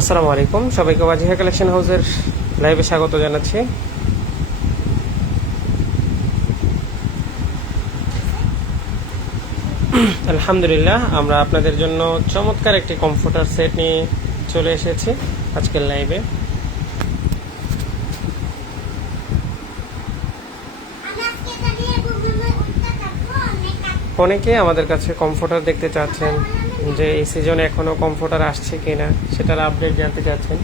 আসসালামু আলাইকুম। সবাইকে ওয়াজিহা কালেকশন হাউসের লাইভে স্বাগত জানাচ্ছি। আলহামদুলিল্লাহ, আমরা আপনাদের জন্য চমৎকার একটি কমফোর্টার সেট নিয়ে চলে এসেছি আজকের লাইভে। অনেকে আমাদের কাছে কমফোর্টার দেখতে চাচ্ছেন। যে এই সিজনে এখনও কমফোর্টার আসছে কিনা, সেটার আপডেট জানতে চাচ্ছেন।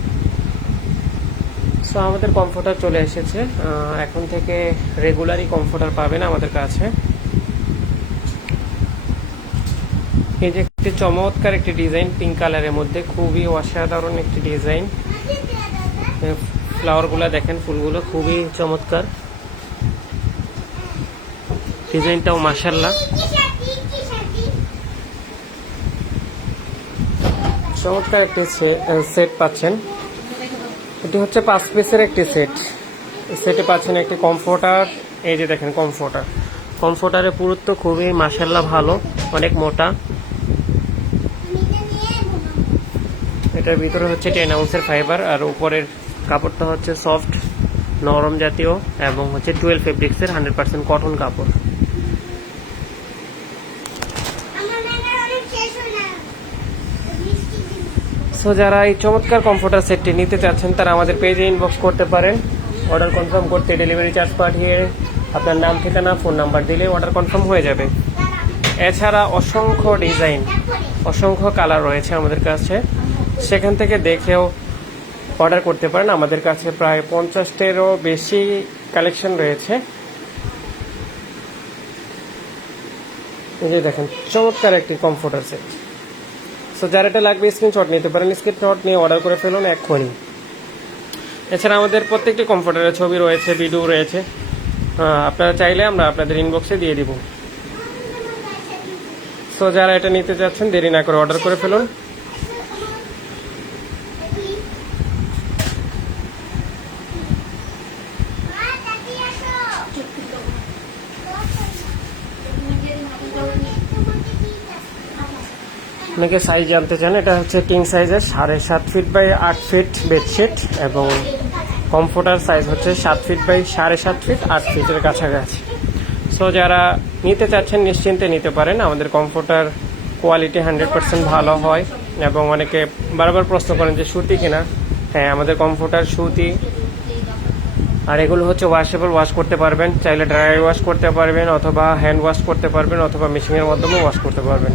সো আমাদের কমফোর্টার চলে এসেছে। এখন থেকে রেগুলারই কমফোর্টার পাবেন আমাদের কাছে। এই যে একটি চমৎকার একটি ডিজাইন পিঙ্ক কালারের মধ্যে, খুবই অসাধারণ একটি ডিজাইন ফ্লাওয়ারগুলো দেখেন, ফুলগুলো খুবই চমৎকার। ডিজাইনটাও মাসাল্লাহ চমৎকার একটি সেট পাচ্ছেন। এটি হচ্ছে পাঁচ পিসের একটি সেট সেটে পাচ্ছেন একটি কমফোর্টার এই যে দেখেন কমফোর্টার কমফোর্টারের পুরুত্ব খুবই মাসাল্লাহ ভালো, অনেক মোটা। এটার ভিতরে হচ্ছে টেন আউন্সের ফাইবার আর উপরের কাপড়টা হচ্ছে সফট নরম জাতীয়, এবং হচ্ছে টুয়েলভ ফেব্রিক্সের হান্ড্রেড পার্সেন্ট কটন কাপড়। সো যারা এই চমৎকার কমফোর্টার সেটটি নিতে চাচ্ছেন, তারা আমাদের পেজে ইনবক্স করতে পারেন। অর্ডার কনফার্ম করতে ডেলিভারি চার্জ পাঠিয়ে আপনার নাম, ঠিকানা ফোন নাম্বার দিলে অর্ডার কনফার্ম হয়ে যাবে। এছাড়া অসংখ্য ডিজাইন অসংখ্য কালার রয়েছে আমাদের কাছে। সেখান থেকে দেখেও অর্ডার করতে পারেন। আমাদের কাছে প্রায় পঞ্চাশটেরও বেশি কালেকশন রয়েছে। এই যে দেখেন, চমৎকার একটি কমফোর্টার সেট সো যার এটা লাগবে স্ক্রিনশট নিতে পারেন স্ক্রিনশট নিয়ে অর্ডার করে ফেলুন এক্ষুনি। এছাড়া আমাদের প্রত্যেকটি কমফোর্টারের ছবি রয়েছে ভিডিও রয়েছে। আপনারা চাইলে আমরা আপনাদের ইনবক্সে দিয়ে দিব। সো যারা এটা নিতে চাচ্ছেন দেরি না করে অর্ডার করে ফেলুন। অনেকে সাইজ জানতে চান, এটা হচ্ছে কিং সাইজের সাড়ে সাত ফিট বাই আট ফিট বেডশিট এবং কমফোর্টার সাইজ হচ্ছে সাত ফিট বাই সাড়ে সাত ফিট আট ফিটের কাছাকাছি। সো যারা নিতে চাচ্ছেন, নিশ্চিন্তে নিতে পারেন। আমাদের কমফোর্টার কোয়ালিটি হান্ড্রেড পার্সেন্ট ভালো হয় এবং অনেকে বারবার প্রশ্ন করেন যে, সুতি কিনা? হ্যাঁ আমাদের কমফোর্টার সুতি। আর এগুলো হচ্ছে ওয়াশেবল ওয়াশ করতে পারবেন। চাইলে ড্রাই ওয়াশ করতে পারবেন অথবা হ্যান্ড ওয়াশ করতে পারবেন অথবা মেশিনের মাধ্যমে ওয়াশ করতে পারবেন।